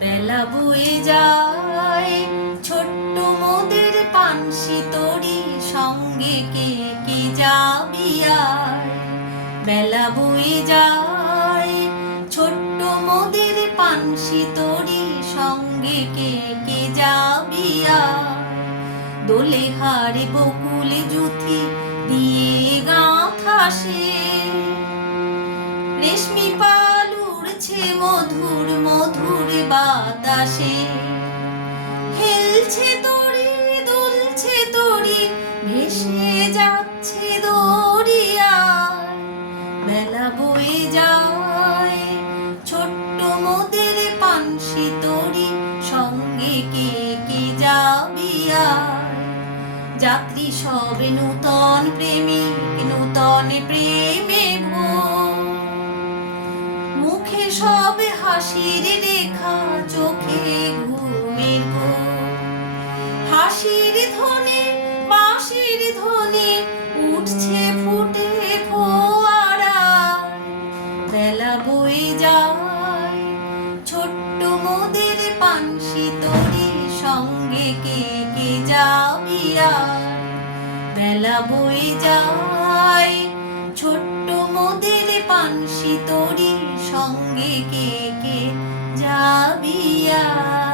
বেলা বয়ে যায় ছোট্ট মোদের পানসি তরি, সঙ্গে কে কে যাবি আয়। বেলা বয়ে যায় ছোট্ট মোদের পানসি তরি, সঙ্গে কে কে যাবি আয়। দোলে হারে বকুল জুথি দিয়ে গাঁথা সে, রেশমি পাল উড়ছে মধুর মধুর বাতাসে। হেলছে তরি দুলছে তরি, ভেসে যাচ্ছে দরিয়ায়। বেলা বয়ে যায় ছোট্ট মোদের পানসি তরি, সঙ্গে কে কে যাবি আয়। যাত্রী সব নূতন প্রেমিক নূতন প্রেমে ভোর, মুখে সব হাসির রেখা, চোখে ঘুমের ঘোর। হাসির ধ্বনি বাঁশির ধ্বনি উঠছে ফুটে ফোয়ারা। বেলা বয়ে যায় ছোট্ট মোদের পানসি তরি, সঙ্গে কে কে যাবি আয়। বেলা বয়ে যায় ছোট্ট মোদের পানসি তরি, সঙ্গে কে কে যাবি আয়।